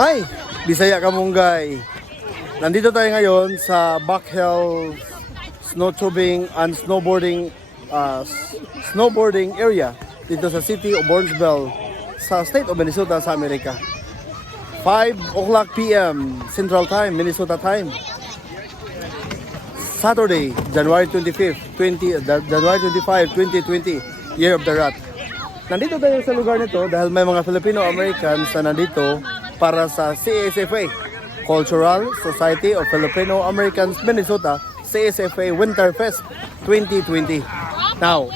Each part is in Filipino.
Hi! Bisaya Kamunggay. Nandito tayo ngayon sa Backhill Snowtubing and snowboarding area dito sa city of Burnsville sa state of Minnesota sa Amerika. 5 o'clock p.m. Central Time, Minnesota time. Saturday, January 25, 2020, Year of the Rat. Nandito tayo sa lugar nito dahil may mga Filipino-Americans na nandito para sa CSFA, Cultural Society of Filipino-Americans Minnesota, CSFA Winter Fest 2020. Now,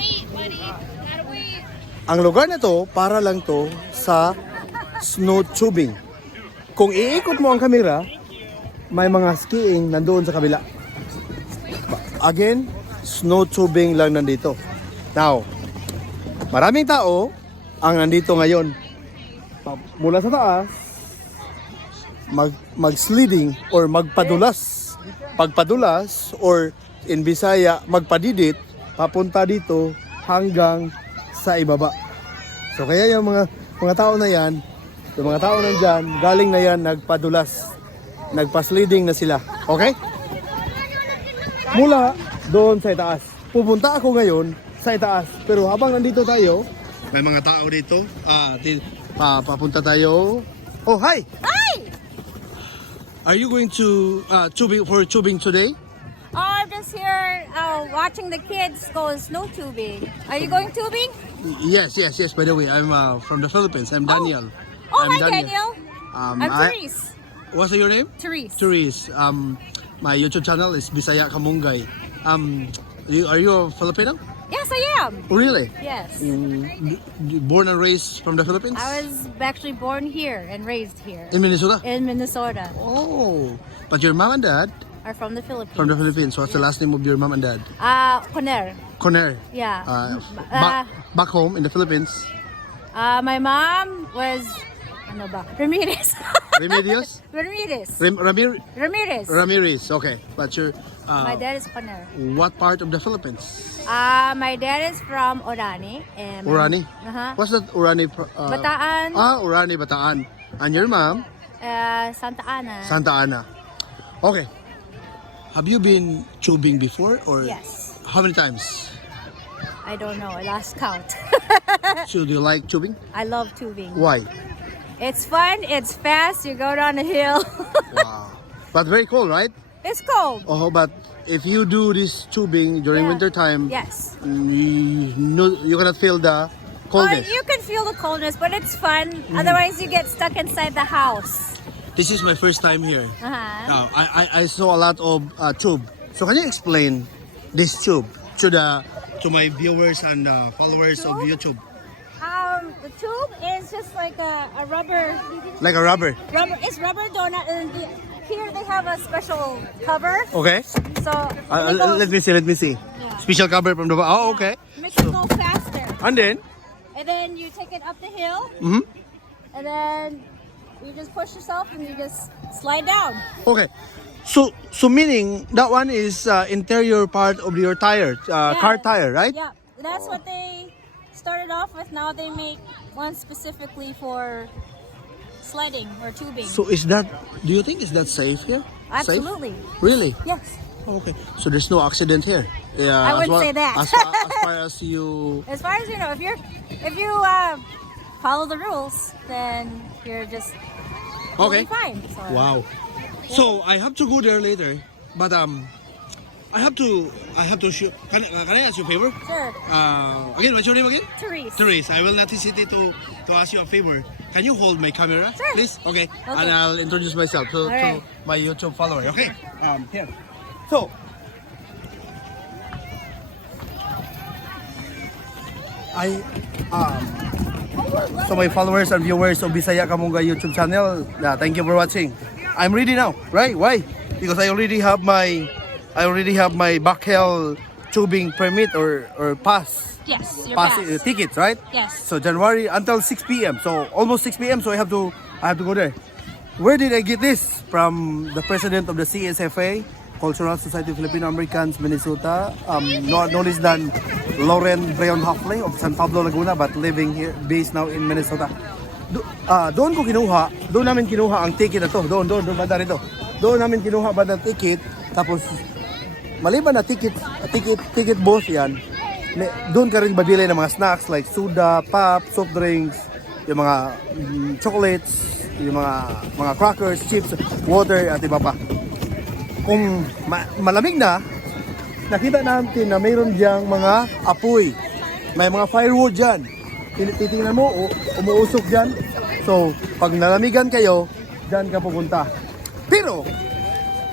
ang lugar na to, para lang to sa snowtubing. Kung iikot mo ang kamera, may mga skiing nandoon sa kabila. Again, snowtubing lang nandito. Now, maraming tao ang nandito ngayon. Mula sa taas, mag-sliding or magpadulas. Pagpadulas or in Bisaya, magpadidit, papunta dito hanggang sa ibaba. So kaya yung mga tao na yan, yung mga tao nandyan, galing na yan, nagpadulas. Nagpa-sliding na sila. Okay? Mula doon sa itaas. Pupunta ako ngayon sa itaas. Pero habang nandito tayo, may mga tao dito. Papunta tayo. Oh, hi! Hi! Are you going to tubing today? Oh, I'm just here watching the kids go snow tubing. Are you going tubing? Yes. By the way, I'm from the Philippines. I'm Daniel. Oh, I'm hi Daniel. I'm Therese. What's your name? Therese. Therese. My YouTube channel is Bisaya Kamunggay. Are you a Filipino? Yes, I am. Really? Yes. Born and raised from the Philippines? I was actually born here and raised here. In Minnesota? In Minnesota. Oh. But your mom and dad Are from the Philippines. from the Philippines. What's the last name of your mom and dad? Coner. Conner. Yeah. Back home in the Philippines. My mom was ano ba? Ramirez. Remedios? Ramirez. Ramirez. Ramirez. Okay. But your My dad is Coner. what part of the Philippines? My dad is from Orani. And Urani? Uh-huh. What's that Urani? Bataan. Urani, Bataan. And your mom? Santa Ana. Santa Ana. Okay. Have you been tubing before or? Yes. How many times? I don't know. I lost count. So do you like tubing? I love tubing. Why? It's fun. It's fast. You go down a hill. Wow. But very cold, right? It's cold. Oh, but if you do this tubing during Yeah. winter time, Yes. you cannot feel the coldness. You can feel the coldness, but it's fun. Otherwise, you get stuck inside the house. This is my first time here. Uh-huh. Now, I saw a lot of tube. So can you explain this tube to my viewers and followers of YouTube? The tube is just like a rubber. Like a rubber. It's rubber donut, and here they have a special cover. Okay. So Let me see. Yeah. Special cover from the. Oh, okay. Makes it go faster. And And then you take it up the hill, and then you just push yourself and you just slide down. okay. So meaning that one is interior part of your tire, car tire, right? Yeah, that's what they started off with. Now they make one specifically for sledding or tubing. So do you think is that safe here? Absolutely. Safe? Really? Yes. Okay. So there's no accident here. Yeah. I wouldn't say that. As far as you. As far as you know, if you follow the rules, then you're just Okay. fine. So, Wow. So I have to go there later, but I have to shoot. Can I ask you a favor? Sure. Again, what's your name again? Therese. Therese, I will not hesitate to ask you a favor. Can you hold my camera, Sure. please? Okay. And I'll introduce myself to Alright. my YouTube follower. Okay. Here. So. So my followers and viewers of Bisaya Kamunggay YouTube channel, thank you for watching. I'm ready now, right? Why? Because I already have my Backhill tubing permit or pass. Yes, your Pass pass. tickets, right? Yes. So January until 6 p.m. So almost 6 p.m. So I have to go there. Where did I get this? From the president of the CSFA, Cultural Society of Filipino Americans, Minnesota, known as than Lauren Breon Hoffley of San Pablo, Laguna, but living here, based now in Minnesota. doon ko kinuha, doon namin kinuha ang ticket na to. Doon banda rito. Doon namin kinuha ba ng ticket, tapos maliban na ticket booth yan, doon ka rin babili ng mga snacks like soda, pop, soft drinks, yung mga chocolates, yung mga crackers, chips, water at iba pa. Kung malamig na, nakita natin na mayroon diyang mga apoy. May mga firewood dyan. Titingnan mo, umuusok dyan. So, pag nalamigan kayo, dyan ka pupunta. Pero,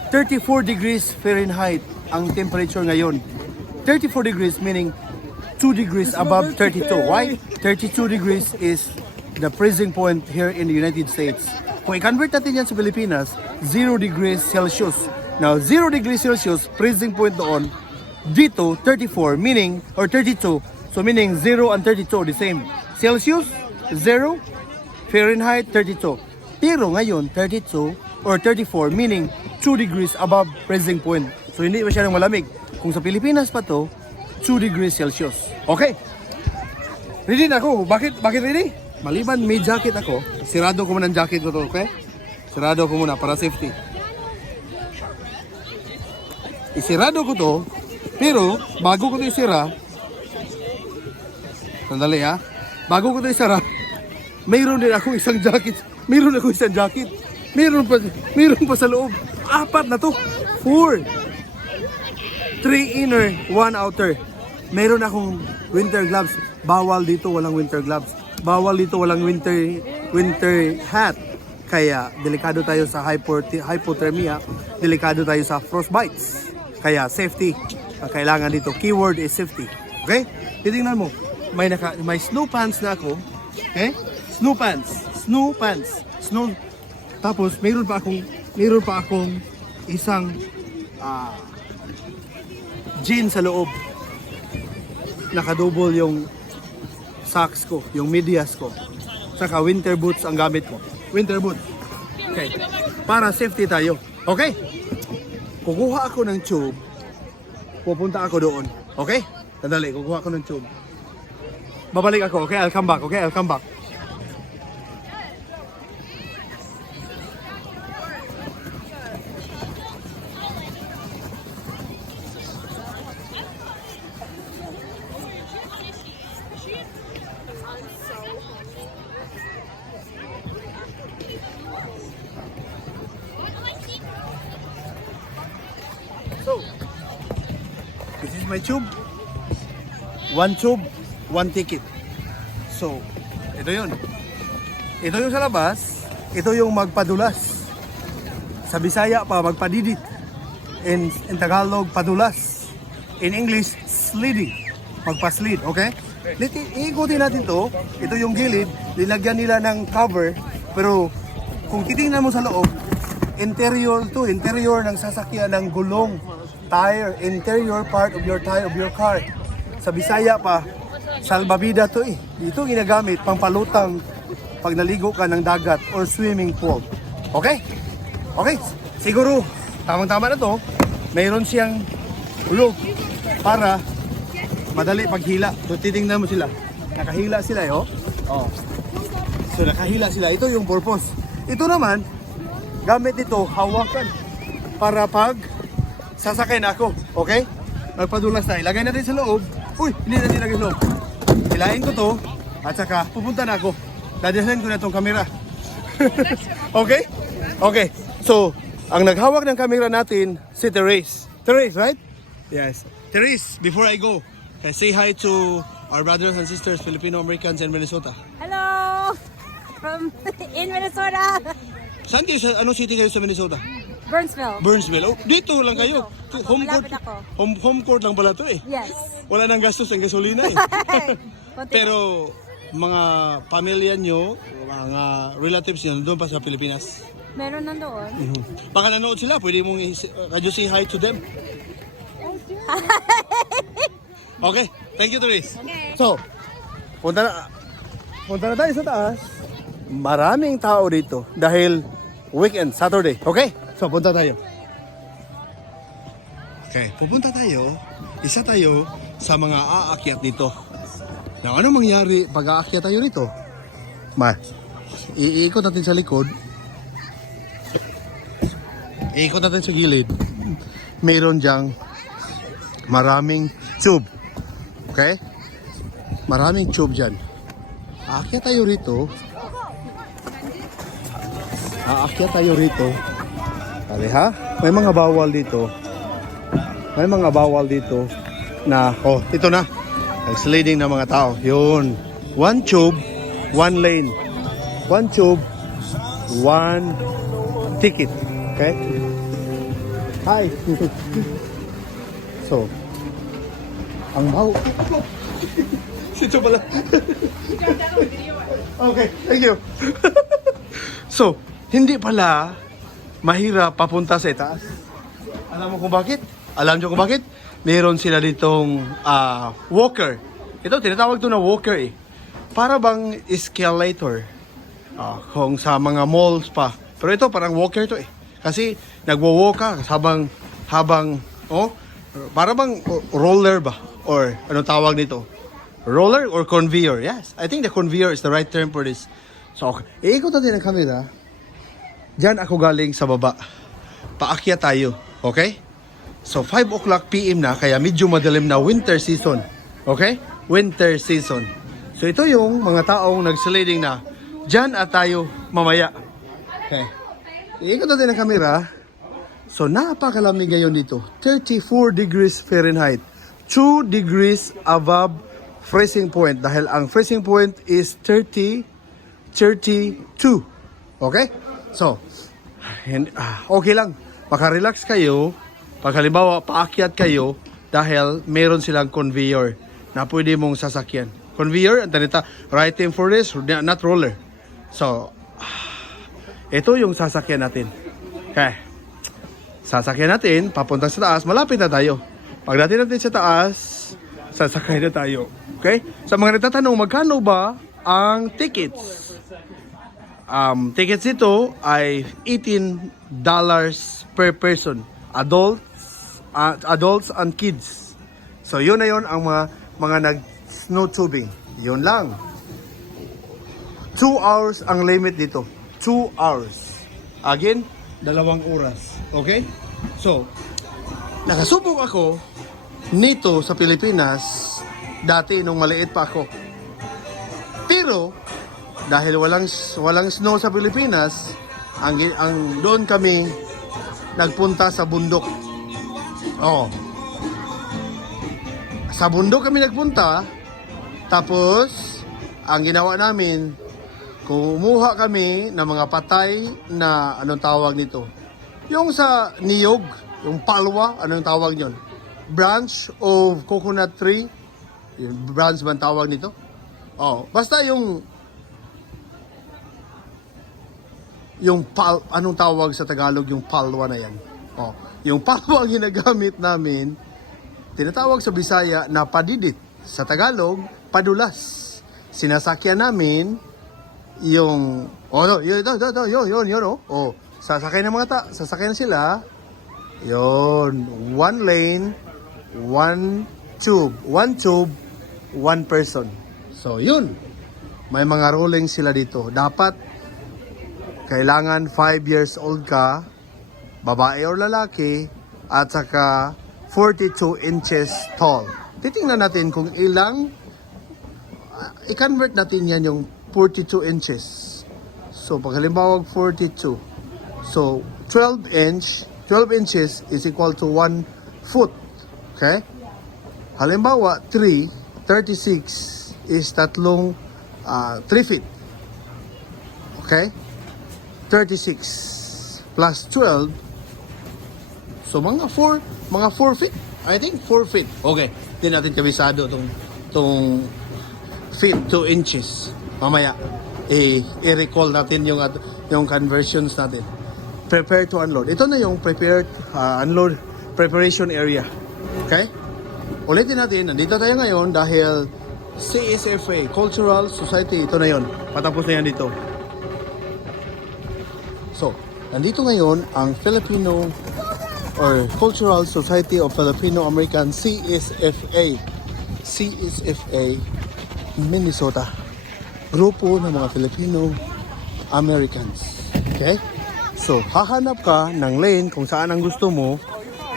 34 degrees Fahrenheit ang temperature ngayon. 34 degrees meaning 2 degrees above 32. Why? 32 degrees is the freezing point here in the United States. Kung i-convert natin yan sa Pilipinas, 0 degrees Celsius. Now, 0 degrees Celsius, freezing point doon, dito, 34, meaning, or 32, so meaning 0 and 32, the same. Celsius, 0, Fahrenheit, 32. Pero ngayon, 32 or 34, meaning 2 degrees above freezing point. So hindi masyadong malamig. Kung sa Pilipinas pa to, 2 degrees Celsius. Okay? Ready na ako. Bakit ready? Maliban may jacket ako, sirado ko muna ang jacket ko to, okay? Sirado ko muna para safety. Isirado ko to, pero bago ko to isira, sandali ha, bago ko to isara, mayroon din akong isang jacket. Mayroon pa sa loob. 4 na to. 4. 3 inner, 1 outer. Mayroon akong winter gloves. Bawal dito walang winter gloves. Bawal dito walang winter hat. Kaya delikado tayo sa hypothermia. Delikado tayo sa frostbites. Kaya safety. Kailangan dito. Keyword is safety. Okay? Titingnan mo. May snow pants na ako. Okay? Snow pants. Tapos mayroon pa akong isang jeans sa loob. Nakadouble yung socks ko, yung medyas ko. Saka winter boots ang gamit ko. Winter boots. Okay. Para safety tayo. Okay? Kukuha ako ng tube. Pupunta ako doon. Okay? Sandali, kukuha ako ng tube. Babalik ako, okay? I'll come back, okay? I'll come back. So, this is my tube. One tube, one ticket. So, ito yun. Ito yung sa labas. Ito yung Magpadulas. Sa Bisaya pa, Magpadidit. In Tagalog, Padulas. In English, sliding. Magpa-slid, okay? Iikutin natin to. Ito yung gilid. Linagyan nila ng cover. Pero, kung titingnan mo sa loob, interior to, interior ng sasakyan ng gulong, tire, interior part of your tire of your car. Sa Bisaya pa, salbabida to eh. Dito ginagamit pampalutang pag naligo ka ng dagat or swimming pool. Okay? Okay, siguro tamang-tama na to. Mayroon siyang ulog para madali paghila. So titingnan mo sila. Nakahila sila eh, oh. So nakahila sila. Ito yung purpose. Ito naman, gamit ito, hawakan para pag sasakay na ako, okay? Magpadulas na, ilagay natin sa loob. Uy, hindi natin ilagay sa loob. Hilahin ko to, at saka pupunta na ako. Dadalhin ko na itong camera. Okay? Okay, so, ang naghawak ng camera natin, si Therese. Therese, right? Yes. Therese, before I go, say hi to our brothers and sisters, Filipino-Americans in Minnesota. Hello! From in Minnesota. Saan kayo sa, anong city kayo sa Minnesota? Burnsville. Oh, dito lang kayo. Ako, Home court. malapit ako. Home court lang pala to eh. Yes. Wala nang gastos ng gasolina eh. Konti Pero mga pamilya nyo, mga relatives nyo, doon pa sa Pilipinas. meron nandoon. Baka nanood sila, pwede mong can you say hi to them? Okay, thank you Therese. Okay. So, punta na tayo sa taas. Maraming tao dito dahil weekend, Saturday. Okay? So, punta tayo. Okay, pupunta tayo. Isa tayo sa mga aakyat dito. Now, anong mangyari pag aakyat tayo dito? iikot natin sa likod. Iikot natin sa gilid. Mayroon diyang maraming tube. Okay? Maraming tube dyan. Aakyat tayo rito. Kali ha? May mga bawal dito. Na, ito na. Nag-sliding na mga tao. Yun. One tube, one lane. One tube, one ticket. Okay? Hi. So, ang baho. Sito pala. Okay, thank you. So, hindi pala mahirap papunta sa itaas. Alam mo kung bakit? Meron sila ditong walker. Ito, tinatawag to na walker eh. Para bang escalator. Kung sa mga malls pa. Pero ito, parang walker to eh. Kasi, nagwo-walk ka habang, para bang roller ba? Or, anong tawag nito? Roller or conveyor? Yes, I think the conveyor is the right term for this. So, okay. Iikot natin ang camera. Diyan ako galing sa baba. Paakyat tayo. Okay? So, 5 o'clock PM na, kaya medyo madilim na winter season. Okay? Winter season. So, ito yung mga taong nag-sliding na. Diyan at tayo mamaya. Okay. Iikot natin ang camera. So, napakalamig ngayon dito. 34 degrees Fahrenheit. 2 degrees above freezing point. Dahil ang freezing point is 32. Okay? So, okay lang. Makarelax kayo. Pag halimbawa, paakyat kayo dahil meron silang conveyor na pwede mong sasakyan. Conveyor, right thing for this, not roller. So, ito yung sasakyan natin. Okay. Sasakyan natin, papunta sa taas, malapit na tayo. Pagdating natin sa taas, sasakay na tayo. Okay? Sa mga nagtatanong, magkano ba ang tickets? Tickets dito ay $18 per person. Adults and kids. So yun na yun ang mga nag-snowtubing. Yun lang. 2 hours ang limit dito. 2 hours. Again, 2 oras. Okay? So, nakasubok ako nito sa Pilipinas dati nung maliit pa ako. Pero dahil walang snow sa Pilipinas, ang doon kami nagpunta sa bundok. Sa bundok kami nagpunta, tapos ang ginawa namin, kumuha kami ng mga patay na anong tawag nito? Yung sa niyog, yung palwa, anong tawag nyon? Branch of coconut tree. Yung branch ba ang tawag nito? Basta yung anong tawag sa Tagalog yung palwa na yan. Yung palwa ang ginagamit namin, tinatawag sa Bisaya na padidit. Sa Tagalog, padulas. Sinasakyan namin yung sasakyan sila. Yon, one lane, one tube, one person. So, yun. May mga ruling sila dito. Dapat kailangan 5 years old ka, babae o lalaki, at saka 42 inches tall. Titingnan natin kung ilang, i-convert natin yan yung 42 inches. So, pag halimbawa 42. So, 12 inches is equal to 1 foot. Okay? Halimbawa, 36 is 3 feet. Okay? 36 plus 12, so mga 4 feet. I think 4 feet. Okay, hindi natin kabisado tong feet, 2 inches. Mamaya, i-recall natin yung conversions natin. Prepare to unload. Ito na yung prepared unload preparation area. Okay? Ulitin natin, nandito tayo ngayon dahil CSFA, Cultural Society, ito na yon. Patapos na yan dito. So, nandito ngayon ang Filipino or Cultural Society of Filipino American, CSFA Minnesota. Grupo ng mga Filipino Americans. Okay? So, hahanap ka ng lane kung saan ang gusto mo.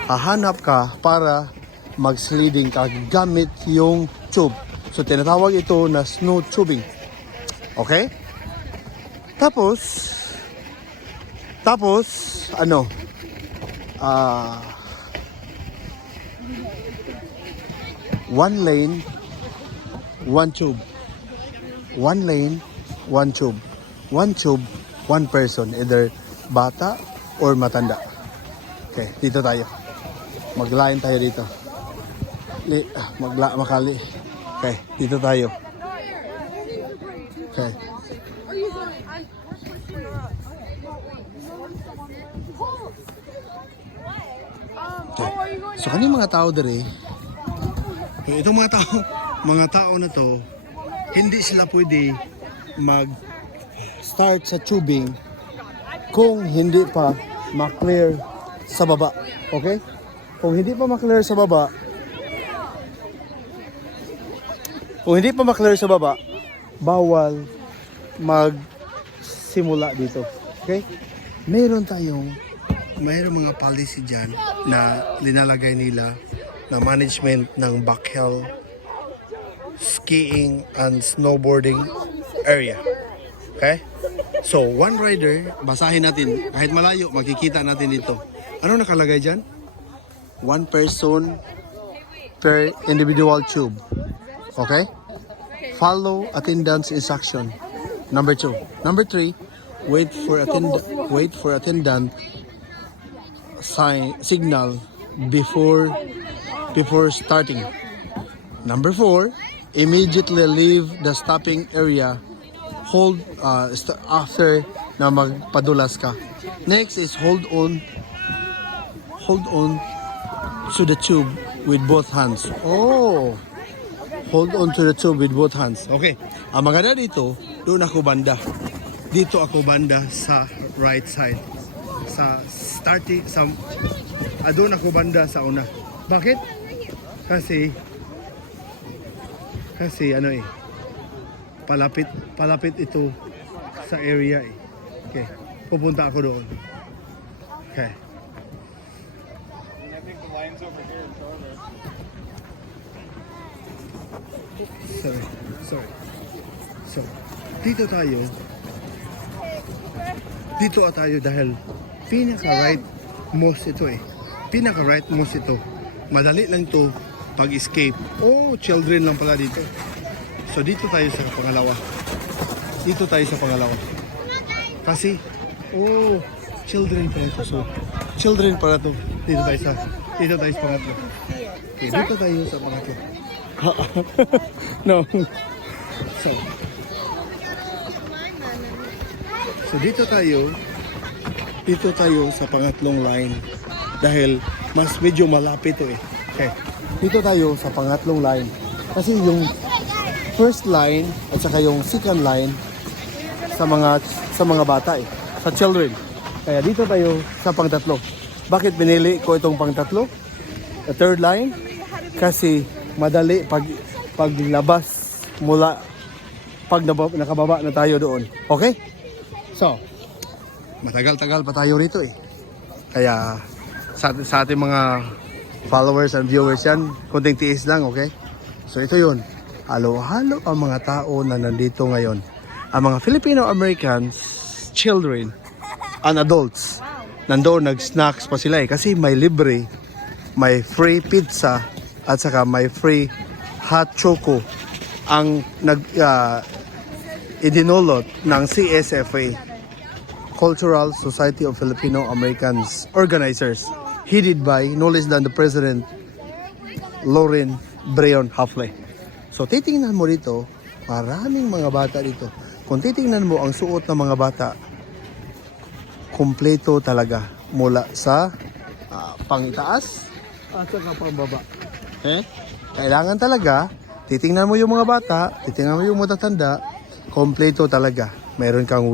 Hahanap ka para mag-sledding ka gamit yung tube. So, tinatawag ito na snowtubing. Okay? Tapos, ano? One lane, one tube. One lane, one tube. One tube, one person. Either bata or matanda. Okay, dito tayo. Mag-line tayo dito. Makali. Okay, dito tayo. Okay. Okay. So kani mga tao dere, itong mga tao na to, hindi sila pwede mag-start sa tubing kung hindi pa ma-clear sa baba. Okay? Kung hindi pa ma-clear sa baba, bawal magsimula dito. Okay? Mayroong mga policy dyan na linalagay nila na management ng Bakel skiing and snowboarding area. Okay? So, one rider, basahin natin. Kahit malayo, makikita natin dito. Ano nakalagay dyan? One person per individual tube. Okay? Follow attendance instruction. Number 2. Number 3, wait for attendant signal before starting. Number 4, immediately leave the stopping area. Hold after na magpadulas ka. Next is hold on to the tube with both hands. Oh. Hold on to the tube with both hands. Okay. Ang maganda dito, doon ako banda. Dito ako banda sa right side. Sa starting doon ako banda sa una. Bakit? Kasi ano palapit ito sa area eh. Okay. Pupunta ako doon. Okay. Sorry. So, dito tayo dahil pinaka-right most ito eh. Pinaka-right most ito. Madali lang to pag-escape. Oh, children lang pala dito. So, dito tayo sa pangalawa. Kasi, oh, children pala ito. So, children pala to. Dito tayo sa pangatlo. Okay, dito tayo sa pangatlo. No. So dito tayo sa pangatlong line dahil mas medyo malapit ito eh. Okay. Dito tayo sa pangatlong line kasi yung first line at saka yung second line sa mga bata eh, sa children. Kaya dito tayo sa pangtatlo. Bakit pinili ko itong pangtatlo? The third line kasi madali paglabas mula pag nakababa na tayo doon. Okay? So, matagal-tagal pa tayo rito eh. Kaya sa ating mga followers and viewers yan, konting tiis lang, okay? So ito yun. Halo-halo ang mga tao na nandito ngayon. Ang mga Filipino Americans, children, and adults. Nandoon nag-snacks pa sila eh. Kasi may libre, may free pizza, at saka may free hot choco ang idinulot ng CSFA, Cultural Society of Filipino Americans organizers, headed by no less than the President Lauren Breon Hafle. So titingnan mo dito, maraming mga bata dito. Kung titingnan mo ang suot ng mga bata, kumpleto talaga mula sa pangitaas at saka pambaba. Kailangan talaga, titingnan mo yung mga bata, titingnan mo yung matatanda, kompleto talaga. Meron kang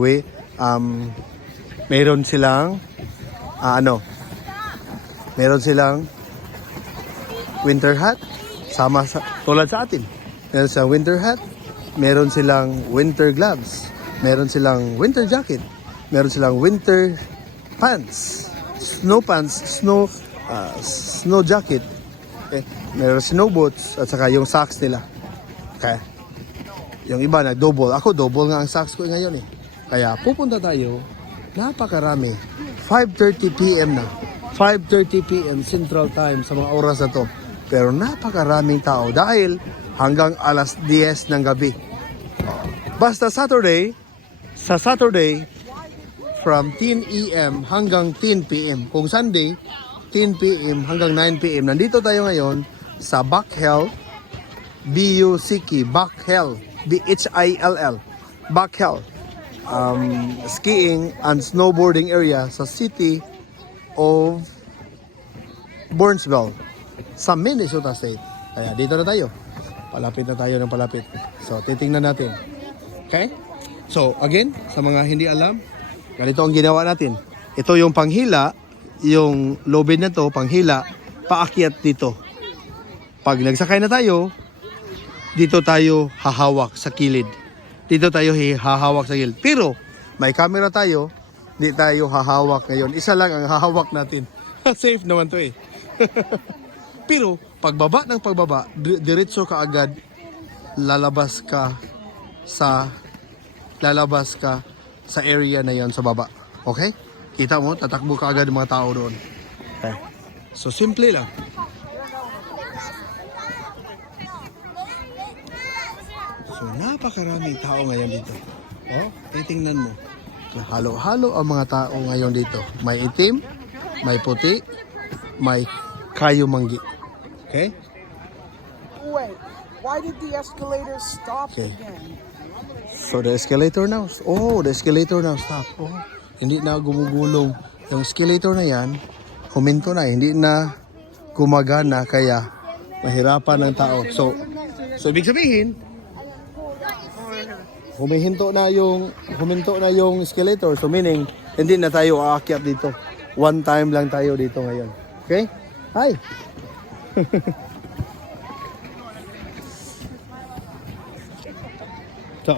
meron silang winter hat, tulad sa atin. Meron silang winter hat, meron silang winter gloves, Meron silang winter jacket. Meron silang winter pants. Snow pants, snow jacket. Okay. Meron snow boots at saka yung socks nila. Okay. Yung iba nag-double. Ako double nga ang socks ko ngayon eh. Kaya pupunta tayo. Napakarami. 5:30 PM na. 5:30 PM Central Time sa mga oras na to. Pero napakaraming tao dahil hanggang alas 10 ng gabi. Basta Saturday, sa Saturday, from 10 AM hanggang 10 PM. Kung Sunday, 10 PM hanggang 9 PM. Nandito tayo ngayon sa Buckhill, B-U-C-K, Buckhill, B-H-I-L-L, Buckhill, skiing and snowboarding area sa city of Burnsville, sa Minnesota State. Kaya dito na tayo. Palapit na tayo ng palapit. So, titingnan natin. Okay? So, again, sa mga hindi alam, ganito ang ginawa natin. Ito yung panghila, yung lobid na to, panghila, paakyat dito. Pag nagsakay na tayo, dito tayo hahawak sa kilid. Dito tayo hahawak sa kilid. Pero, may camera tayo, di tayo hahawak ngayon. Isa lang ang hahawak natin. Safe naman to eh. Pero, pagbaba ng pagbaba, diretso ka agad, lalabas ka sa area na yon sa baba. Okay? Kita mo, tatakbo ka agad ng mga tao doon. Okay. So, simple lang. So, napakaraming tao ngayon dito. Oh, titingnan mo. Halo-halo ang mga tao ngayon dito. May itim, may puti, may kayumanggi. Okay? Wait, why did the escalator stop again? So the escalator now. Oh, the escalator now stop. Oh, hindi na gumugulong. Yung escalator na yan, huminto na. Hindi na gumagana kaya mahirapan ng tao. So ibig sabihin, huminto na yung escalator. So meaning, hindi na tayo aakyat dito. One time lang tayo dito ngayon. Okay? Hi! So,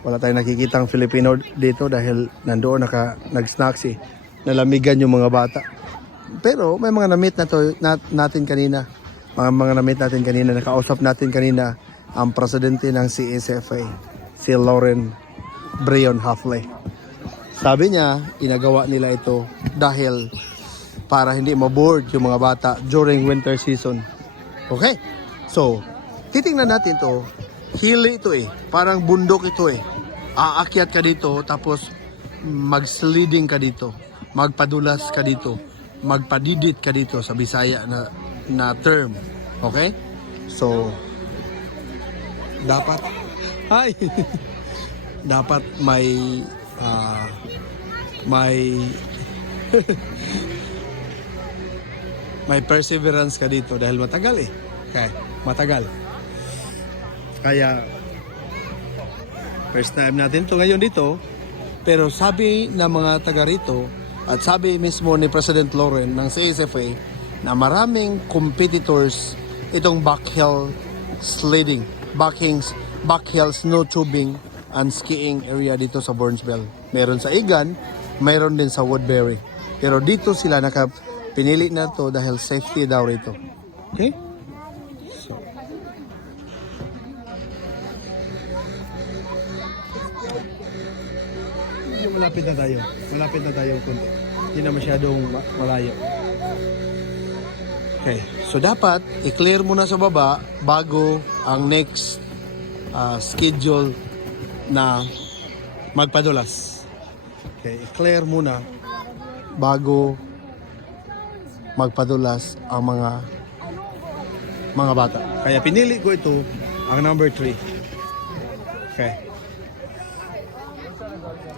wala tayong nakikitang Filipino dito dahil nandoon nag-snacks eh. Nalamigan yung mga bata. Pero may mga na-meet natin kanina. Mga na-meet natin kanina, nakausap natin kanina ang presidente ng CSFA, si Lauren Breon Hafley. Sabi niya, inagawa nila ito dahil para hindi maboard yung mga bata during winter season. Okay? So, titingnan natin to. Hili ito eh. Parang bundok ito eh. Aakyat ka dito, tapos mag-sliding ka dito. Magpadulas ka dito. Magpadidit ka dito sa Bisaya na term. Okay? So, dapat dapat may may perseverance ka dito dahil matagal eh. Okay, matagal. Kaya first time natin to ngayon dito, pero sabi ng mga taga rito at sabi mismo ni President Lauren ng CSFA na maraming competitors itong Buckhill sledding, Buckhill snowtubing and skiing area dito sa Burnsville. Meron sa Igan, meron din sa Woodbury. Pero dito sila pinili na to dahil safety daw rito. Okay? So, malapit na tayo. Malapit na tayo kunti. Hindi na masyadong malayo. Okay. So dapat i-clear muna sa baba bago ang next schedule na magpadulas. Okay, i-clear muna bago magpadulas ang mga bata. Kaya pinili ko ito ang number 3. Okay.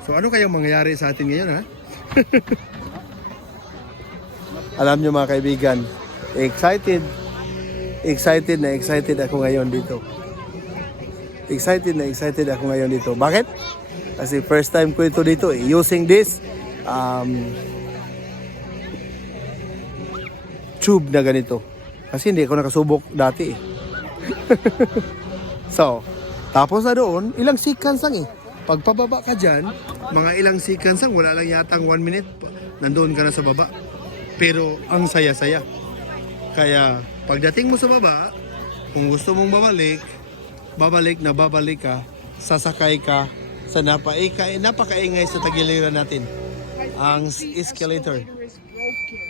So ano kayang mangyayari sa atin ngayon, ha? Alam nyo mga kaibigan, excited ako ngayon dito. Excited ako ngayon dito. Bakit? Kasi first time ko ito dito using this tube na ganito. Kasi hindi ako nakasubok dati eh. So, Tapos na doon, ilang seconds lang eh. Pag pababa ka dyan, mga ilang seconds lang, wala lang yatang 1 minute, nandoon ka na sa baba. Pero ang saya-saya. Kaya pagdating mo sa baba, kung gusto mong babalik ka, sasakay ka sa napakaingay sa tagiliran natin. Ang escalator. Is broken.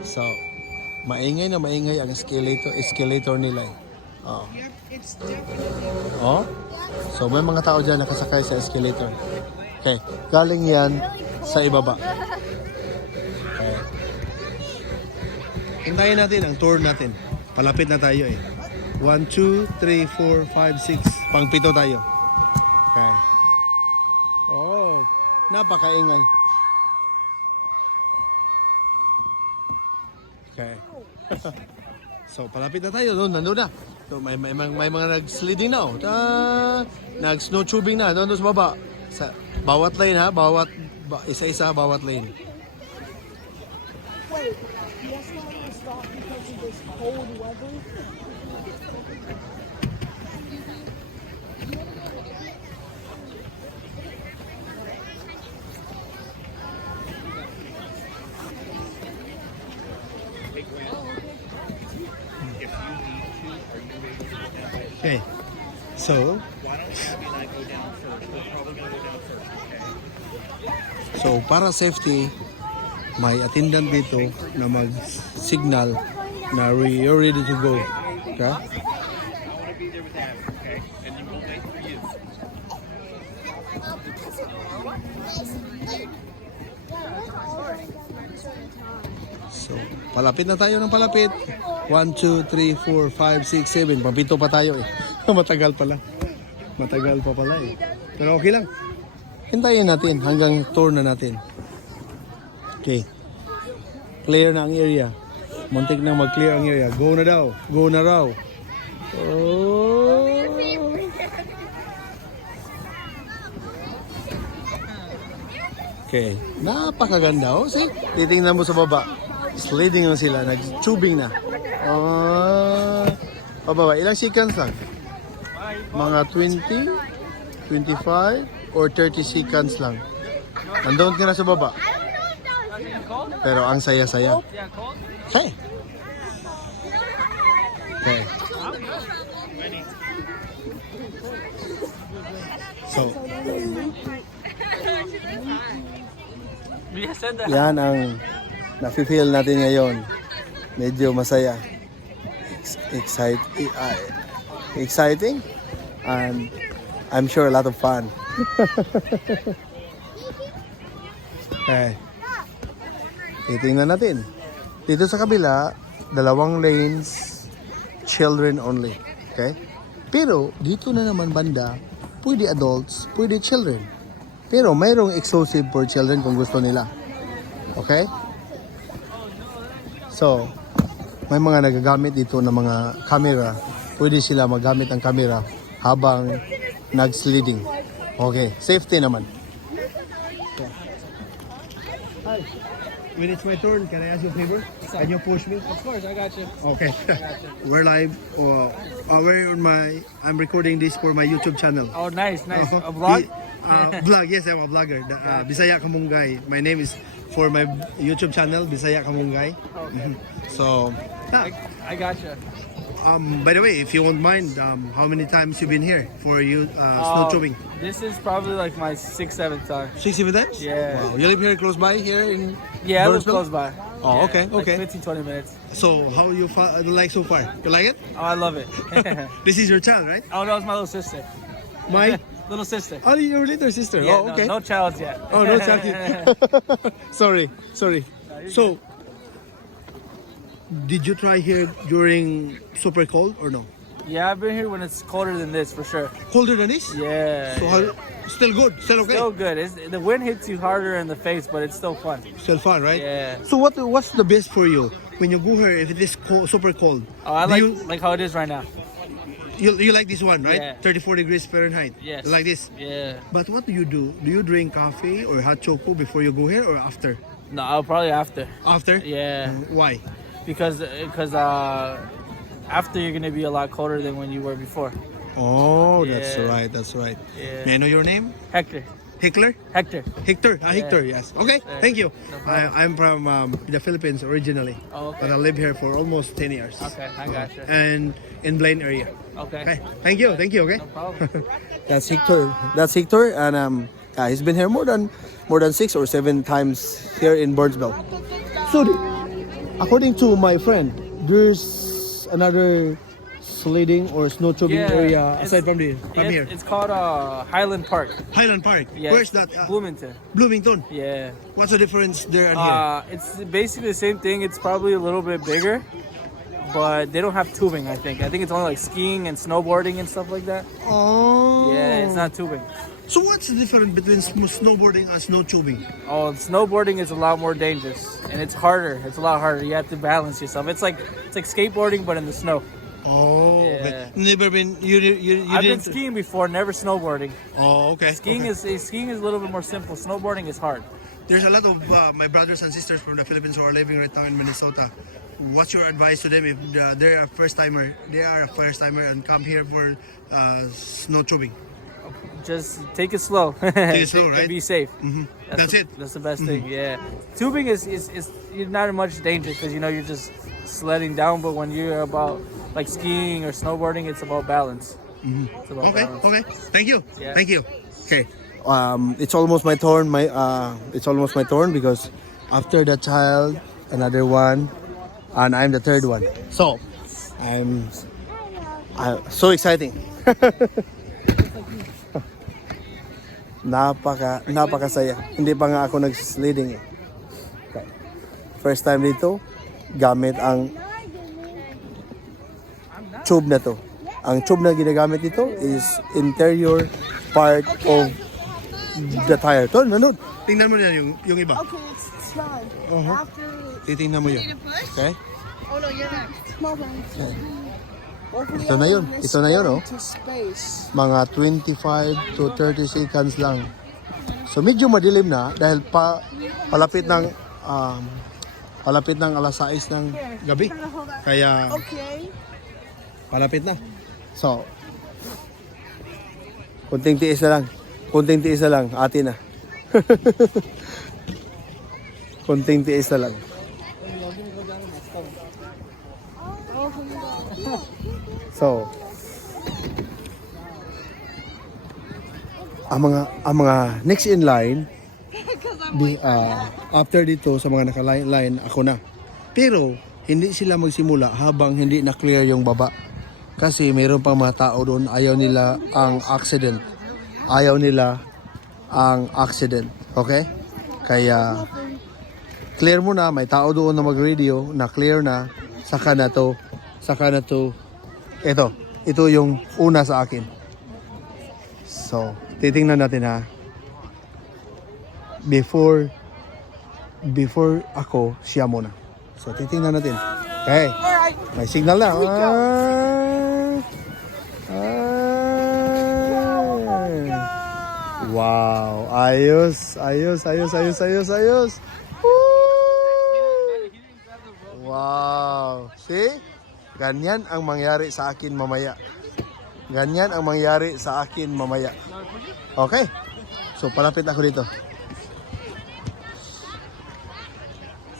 So, maingay ang escalator nila eh. Oh. Yep, it's definitely. Oh? So, may mga tao dyan nakasakay sa escalator. Okay, galing yan sa ibaba. Okay. Hintayin natin ang tour natin. Palapit na tayo eh. 1, 2, 3, 4, 5, 6. Pang-pito tayo. Okay. Oh, napakaingay. Okay. So, palapit na tayo. Nandun na. So, may mga nag-sliding na. Oh. Nag-snowtubing na. Nandun sa baba. Sa, bawat lane ha. Isa-isa bawat lane. Wait, the escalator stopped because of this cold weather? Okay. So, para safety, may attendant dito na mag-signal na you're ready to go. Okay? So, palapit na tayo ng palapit. 1, 2, 3, 4, 5, 6, 7. Pampito pa tayo eh. Matagal pala. Matagal pa pala eh. Pero okay lang. Hintayin natin hanggang tour na natin. Okay. Clear na ang area. Muntik na mag-clear ang area. Go na daw. Go na raw. Oh. Okay. Napakaganda. Oh, see? Titingnan mo sa baba. Sliding na sila. Nag-tubing na. Oh. Pababa. Ilang seconds lang? Mga 20, 25, or 30 seconds lang. Nandun ka na sa baba. Pero ang saya-saya. Okay. Okay. So, yan ang nafe-feel natin ngayon. Medyo masaya. Exciting. And I'm sure a lot of fun. Okay. Titingnan natin. Dito sa kabila, 2 lanes, children only. Okay? Pero dito na naman banda, pwede adults, pwede children. Pero mayroong exclusive for children kung gusto nila. Okay? So, may mga nagagamit dito ng mga camera. Pwede sila magamit ang camera habang nag-sliding. Okay, safety naman. Okay. Hi. When it's my turn, can I ask you a favor? Can you push me? Of course, I got you. Okay. We're live. I'm recording this for my YouTube channel. Oh, nice. A vlog? Vlog, yes, I'm a vlogger. Bisaya Kamungay. My name is for my YouTube channel, Bisaya Kamungay. Okay. So, I got you. by the way, if you won't mind, how many times you been here for you snowtubing? This is probably like my 6th, 7th time. 6, 7 times? Yeah. Wow. You live here close by here in Yeah, I live Burnsville? close by. Oh, Yeah, okay, like okay. 15, 20 minutes. So, how you like so far? You like it? Oh, I love it. This is your child, right? Oh, no, it's my little sister. My Little sister. Oh, your little sister. Yeah, Oh, okay. no child yet. Oh, no child. Sorry. So, did you try here during super cold or no? Yeah, I've been here when it's colder than this for sure. Colder than this? Yeah. So, how, still good? Still okay? Still good. The wind hits you harder in the face, but it's still fun. Still fun, right? Yeah. So, what's the best for you when you go here if it is cold, super cold? Oh, I Do like how it is right now. You like this one, right? Yeah. 34 degrees Fahrenheit. Yes. You like this? Yeah. But what do you do? Do you drink coffee or hot choco before you go here or after? No, I'll probably after. After? Yeah. Why? Because after you're gonna be a lot colder than when you were before. Oh, that's Yeah. right. That's right. Yeah. May I know your name? Hector. Hickler? Hector. Hector. Yeah. Hector. Yes. Okay. Yeah. Thank you. No problem. I'm from the Philippines originally, Oh, okay. but I live here for almost 10 years. Okay, I gotcha. And in Blaine area. Okay. Okay. Thank you. Thank you. Okay. No problem. That's Hector. That's Hector, and he's been here more than 6 or 7 times here in Burnsville. So, according to my friend, there's another sledding or snow tubing Yeah, area it's- aside from here. It's called Highland Park. Highland Park. Yeah. Where's that? Bloomington. Bloomington. Yeah. What's the difference there and here? It's basically the same thing. It's probably a little bit bigger, but they don't have tubing. I think it's only like skiing and snowboarding and stuff like that. Oh. Yeah, it's not tubing. So what's the difference between snowboarding and snow tubing? Oh, snowboarding is a lot more dangerous and it's harder. It's a lot harder. You have to balance yourself. It's like skateboarding but in the snow. Oh. Yeah. Okay. Never been. You I've been didn't. skiing before, never snowboarding. Oh, okay. Skiing okay. is a little bit more simple. Snowboarding is hard. There's a lot of my brothers and sisters from the Philippines who are living right now in Minnesota. What's your advice to them if they're a first timer? They are a first timer and come here for snow tubing. Just take it slow. Take it slow, And right? be safe. That's it. That's the best thing. Yeah. Tubing is you're not in much danger because you're just sledding down. But when you're about like skiing or snowboarding, it's about balance. It's about Okay. balance. Okay. Thank you. Yeah. Thank you. Okay. It's almost my turn. It's almost my turn because after the child, another one, and I'm the third one. So, I'm so exciting. Napakasaya. Hindi pa nga ako nag-sledding eh. First time dito, gamit ang tube na to. Ang tube na ginagamit dito is interior part of the tire. To, nanood. Tingnan mo na yung iba. Okay, it's done. Uh-huh. After Titingnan mo yun. Okay? oh no, you're next. Small one. Hopefully Ito na yun. I Ito na yun, oh. to space. Mga 25 to 30 seconds lang. So medyo madilim na dahil palapit ng alas 6 ng gabi. Kaya Okay. palapit na. So kunting tiis na lang. Kunting tiis na lang, atin na. Kunting tiis na lang. So ang mga next in line after dito sa mga naka-line ako na. Pero hindi sila magsimula habang hindi na clear yung baba. Kasi mayroon pang mga tao doon, ayaw nila ang accident. Ayaw nila ang accident. Okay? Kaya clear mo na, may tao doon na mag-radio na clear na, saka na to. Ito yung una sa akin. So, titingnan natin ha. Before ako, siya muna. So, titingnan natin. Okay. May signal na. Wow. Ayos. Woo! Wow. See? Ganyan ang mangyari sa akin mamaya. Okay. So, palapit ako dito.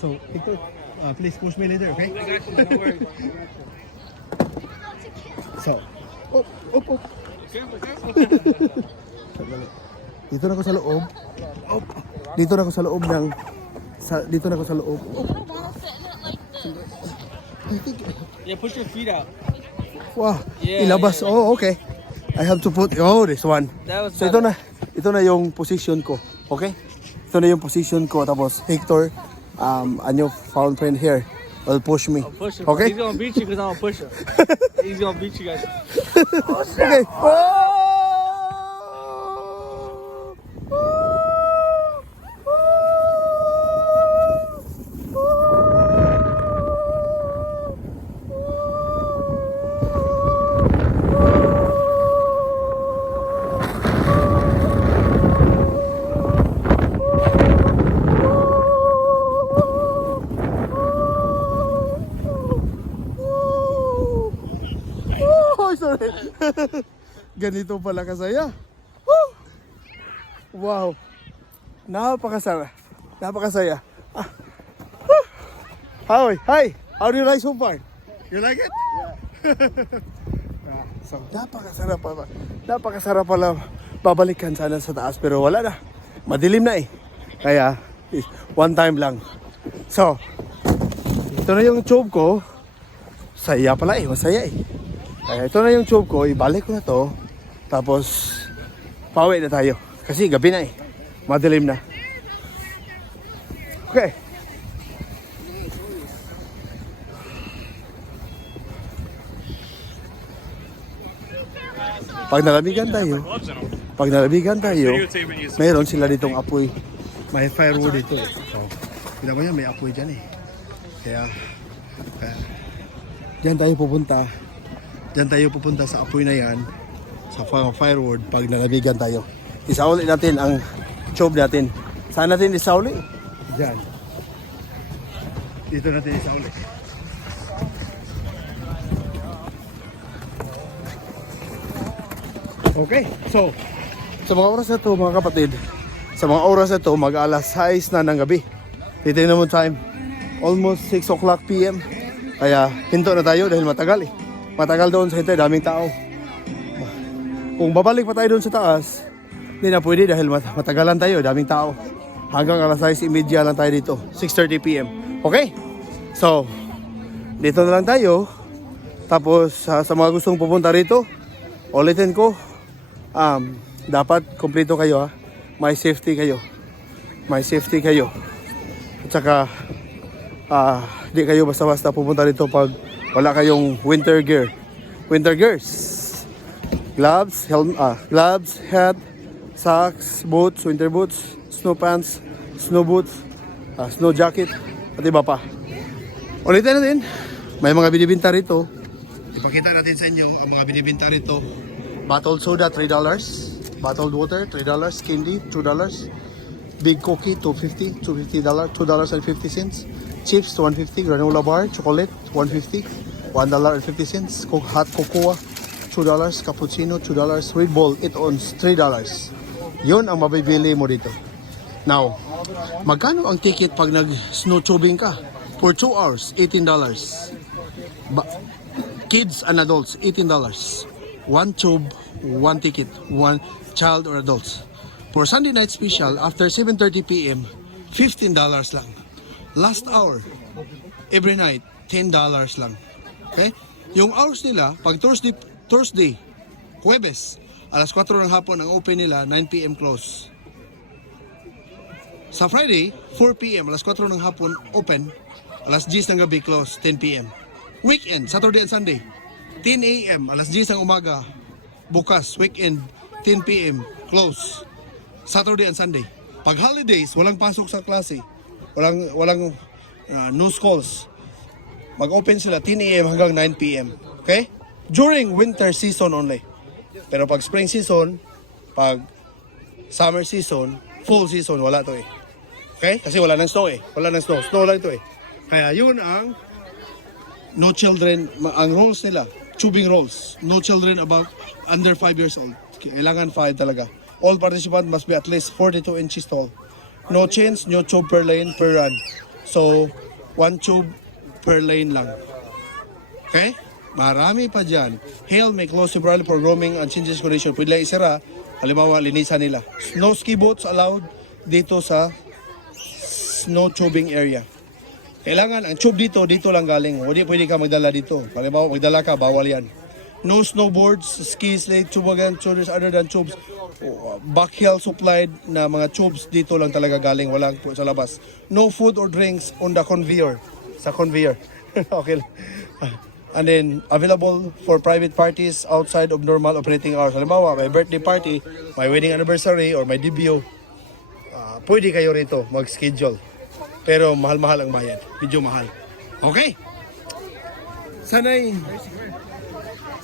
So, Victor, please push me later, okay? So, up. Dito na ako sa loob. Dito na ako sa loob. Yeah, push your feet out. Wow, Yeah, ilabas. yeah. Oh, okay. I have to put, this one. That was So ito na yung position ko. Okay? Ito na yung position ko. Tapos Hector, a new found friend here will push me. I'll push him. Okay? He's gonna beat you because I'm gonna push him. He's gonna beat you guys. Okay. Ganito pala kasaya. Woo! Wow. Napakasarap. Napakasaya. Ah. Woo! Hi. How do you like so far? You like it? Yeah. So, napakasarap pala. Napakasarap pala babalikan sana sa taas pero wala na. Madilim na eh. Kaya, one time lang. So, ito na yung tube ko. Saya pala eh, masaya eh. Kaya ito na yung tube ko, ibalik ko na to. Tapos, pauwi na tayo. Kasi gabi na eh. Madilim na. Okay. Pag nalamigan tayo, mayroon sila ditong apoy. May firewood dito eh. So, kita mo yan, may apoy dyan eh. Kaya diyan tayo pupunta. Diyan tayo pupunta sa apoy na yan. Sa firewood pag nalamigan tayo. Isauli natin ang tube natin. Saan natin isauli? Diyan. Dito natin isauli. Okay, so sa mga oras na ito mga kapatid, sa mga oras na ito mag-alas 6 na ng gabi. Titignan mo time, almost 6 o'clock PM. Kaya hinto na tayo dahil matagal eh. Matagal doon sa hintay, daming tao. Kung babalik pa tayo doon sa taas, hindi na pwede dahil matagalan tayo, daming tao. Hanggang alas 6:30 lang tayo dito, 6:30 PM. Okay? So, dito na lang tayo. Tapos sa mga gustong pupunta rito, ulitin ko, dapat kumpleto kayo ha. May safety kayo. May safety kayo. At saka, di kayo basta-basta pupunta rito pag wala kayong winter gear. Winter gears. Gloves, gloves, hat, socks, boots, winter boots, snow pants, snow boots, snow jacket, at iba pa. Ulitin natin, may mga binibinta rito. Ipakita natin sa inyo ang mga binibinta rito. Bottled soda, $3. Bottled water, $3. Candy, $2. Big cookie, $2.50. $2.50. Chips, $1.50. Granola bar, chocolate, $1.50. $1.50. Hot cocoa, $2. Cappuccino, $2. Red Bull, 8 ounce, $3. Yun ang mabibili mo dito. Now, magkano ang ticket pag nag-snowtubing ka? For 2 hours, $18. Kids and adults, $18. One tube, one ticket, one child or adults. For Sunday night special, after 7:30 PM, $15 lang. Last hour, every night, $10 lang. Okay? Yung hours nila, pag Thursday, Huwebes, alas 4 ng hapon ang open nila, 9 PM close. Sa Friday, 4 PM, alas 4 ng hapon open, alas 10 ng gabi close, 10 PM. Weekend, Saturday and Sunday, 10 AM, alas 10 ng umaga, bukas, weekend, 10 PM, close, Saturday and Sunday. Pag holidays, walang pasok sa klase, walang no schools, mag-open sila 10 AM hanggang 9 PM, okay? During winter season only. Pero pag spring season, pag summer season, full season, wala to eh. Okay? Kasi wala nang snow eh. Wala nang snow. Snow lang ito eh. Kaya yun ang no children, ang rules nila. Tubing rules. No children above under 5 years old. Kailangan 5 talaga. All participants must be at least 42 inches tall. No chains, no tube per lane per run. So, 1 tube per lane lang. Okay? Marami pa dyan. Hail may close temporarily for grooming and changes condition. Pwede lang isira. Halimbawa, linisan nila. No ski boats allowed dito sa snow tubing area. Kailangan, ang tube dito lang galing. Hindi pwede ka magdala dito. Halimbawa, magdala ka, bawal yan. No snowboards, skis, sled, toboggan, tubers other than tubes. Backheel supplied na mga tubes dito lang talaga galing. Walang po sa labas. No food or drinks on the conveyor. Sa conveyor. Okay. And then, available for private parties outside of normal operating hours. Halimbawa, may birthday party, may wedding anniversary, or may debut. Pwede kayo rito mag-schedule. Pero mahal-mahal ang bayad. Medyo mahal. Okay?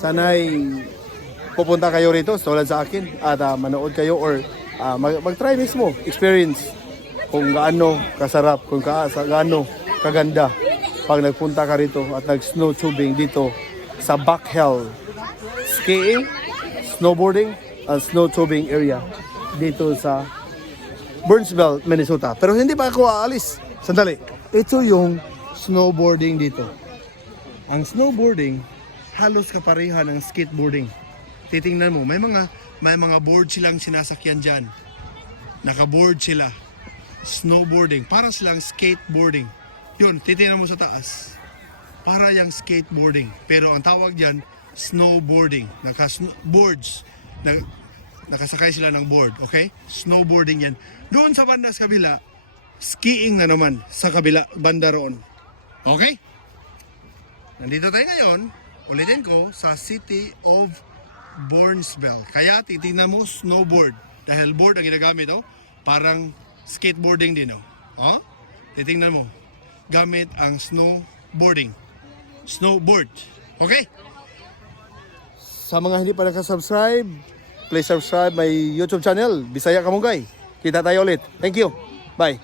Sanay pupunta kayo rito tulad sa akin at manood kayo or mag-try mismo. Experience kung gaano kasarap, kung gaano kaganda pag nagpunta ka rito at nag-snow tubing dito sa Backheel skiing snowboarding and snowtubing area dito sa Burnsville, Minnesota. Pero hindi pa ako aalis. Sandali. Ito yung snowboarding dito. Ang snowboarding halos kapareha ng skateboarding. Titingnan mo, may mga board silang sinasakyan diyan. Naka-board sila. Snowboarding, para silang skateboarding. Yun, titingnan mo sa taas. Para yung skateboarding. Pero ang tawag diyan, snowboarding. Boards. Nakasakay sila ng board, okay? Snowboarding yan. Doon sa banda sa kabila, skiing na naman sa kabila, banda roon. Okay? Nandito tayo ngayon, ulitin ko, sa City of Burnsville. Kaya titingnan mo, snowboard. Dahil board ang ginagamit, oh. Parang skateboarding din, oh. Oh? Titingnan mo. Gamit ang snowboarding. Snowboard. Okay? Sa mga hindi pa nakasubscribe, please subscribe my YouTube channel, Bisaya Kamungkay. Kita tayo ulit. Thank you. Bye.